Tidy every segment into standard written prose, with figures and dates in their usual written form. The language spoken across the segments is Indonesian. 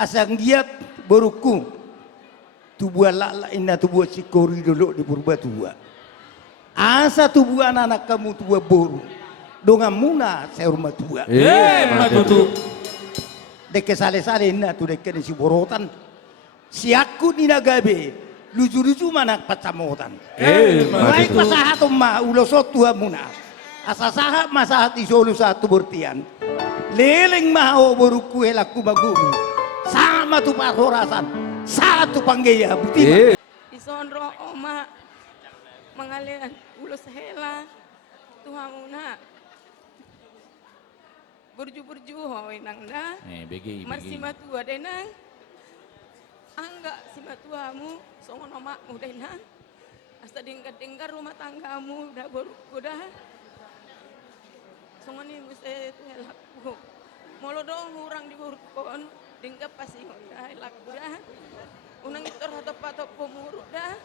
asang giat beruku tubuh lala inna tubuh sikori dulu di purba tua asa tubuh anak-anak kamu tua boru donga muna saya rumah tua matutu deke sale-sale inna tu deke si borotan si aku ni nagabe lucu-lucu mana pacamotan mulai pasahat ma ulo sotua muna asasaha masahat isolu satu bertian leleng mau beruku helaku magumi sama tu pasorasan satu panggeya buti isonro oma mangalian ulo sahela tuhamuna burju-burju hoy nang da marsi matua denang angga si matuamu songon omakmu denang asta denggar rumah tanggamu udah beruku dah songon ni muse tu helaku molo dong hurang di burkon dengga pasi dah helaku dah unang itor hatop patop pemuruk dah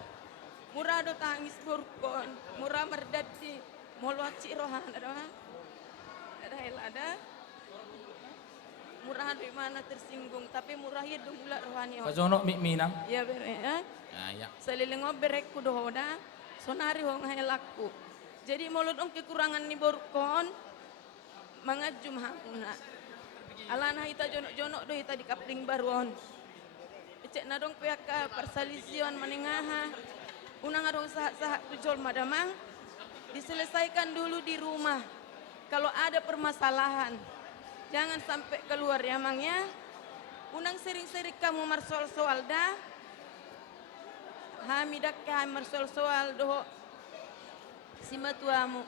murah do tangis burkon murah merdadi molo aci rohan ada helada murah di mana tersinggung tapi murah ya dong gula rohani kajono minang ya bere ya seliling berek ku dohoda sonari ho ngahelaku jadi molo dong kekurangan ni burkon mangajum hakuna alana ita jonok-jonok do ita di kapling baruon cek na dong pihak persalision menengaha unang adong sahak-sahak tujol madamang diselesaikan dulu di rumah kalau ada permasalahan jangan sampai keluar ya mangnya unang sering-sering kamu marsol soal dah hamidak kami marsol soal doh si matuamu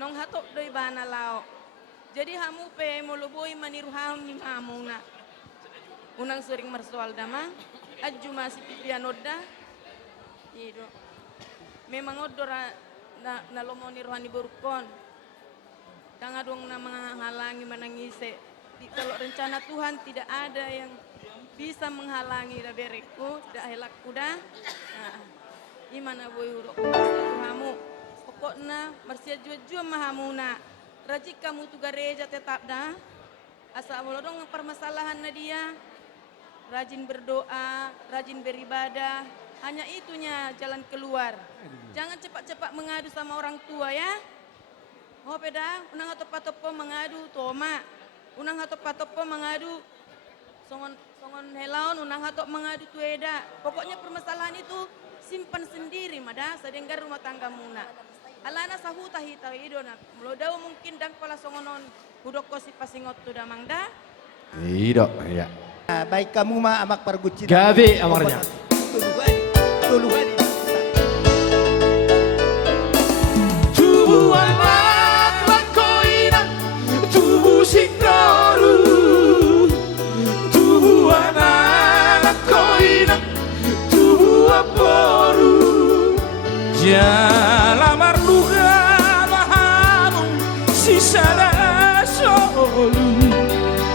nong hatok doi bana lao jadi hamu pe moloboi maniru ham ni mamuna unang sering marsoal dama aju masih pipian oda ido memang odora na lomoni rohani burkon tang adong na menghalangi menangise kalau rencana Tuhan tidak ada yang bisa menghalangi da bereku da helakku dah imana boy urok kamu pokoknya marsia jua-jua mahamuna rajik kamu tu gereja tetap dah asa molodong permasalahan na dia rajin berdoa, rajin beribadah, hanya itunya jalan keluar. Jangan cepat-cepat mengadu sama orang tua ya. Oh peda, unang hatop-hatopo mengadu toma, unang hatop-hatopo mengadu songon helaon, unang hatop mengadu tueda. Pokoknya permasalahan itu simpan sendiri mada, sedenggar rumah tangga muna. Alana sahuta hita idona, mulodau mungkin dan kala songonon hudoko si pasingot tu damang da. Iya, iya. Baik kamu mah amak pargucin Gabi amarnya tuluhan tubuh anak lakoina tubuh sikroru tubuh anak lakoina tubuh aporu jalamar luga mahamu sisada solu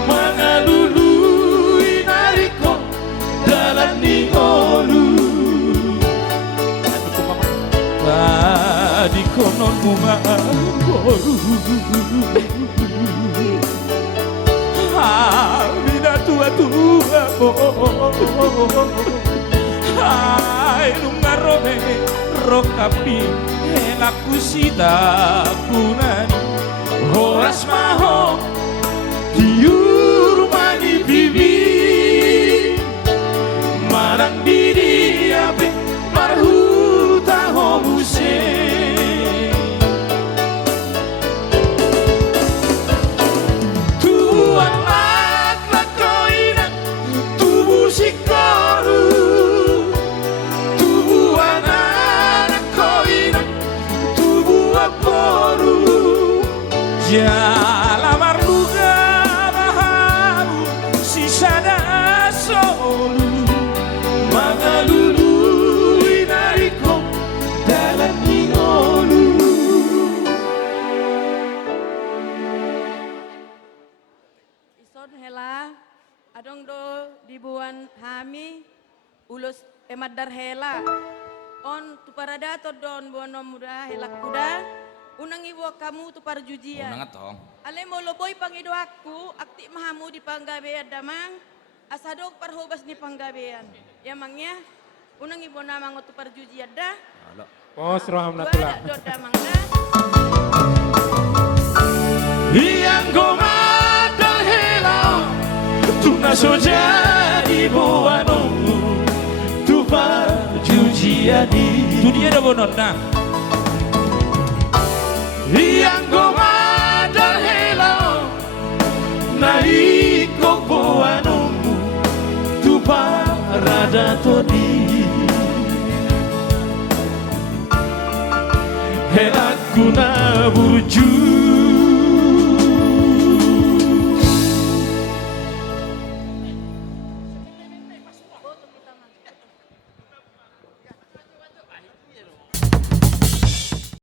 mangalulu di konon bunga boru bina tua-tua hai lungarome rokapi elaku sita kunani horas maho diur mani bibi marang diri abe marhuta homuse tuan lak koina tubuh sikoru tubuh anak koina tubuh aporu jalamar luga mahamu sisada solu mangalului nariko dalam ningolu ison hela adong do dibuan hami ulus emadar hela on tu paradato don bono muda hela kuda unang iwo kamu tu parjujian unang atong ale moloboy pangido aku akti mahamu di panggabe damang asadok parhubas ni panggabean. Yamangnya unang ibu nama ngotu parjuji ada. Pos roham na Dua pula. ada doda mangda. Yang gomata helau tuna soja di boanomu tu parjujiadi. Tu dia dah bonon nah. Yang gomata helau naiko boanomu tu parada todi. Helat guna burju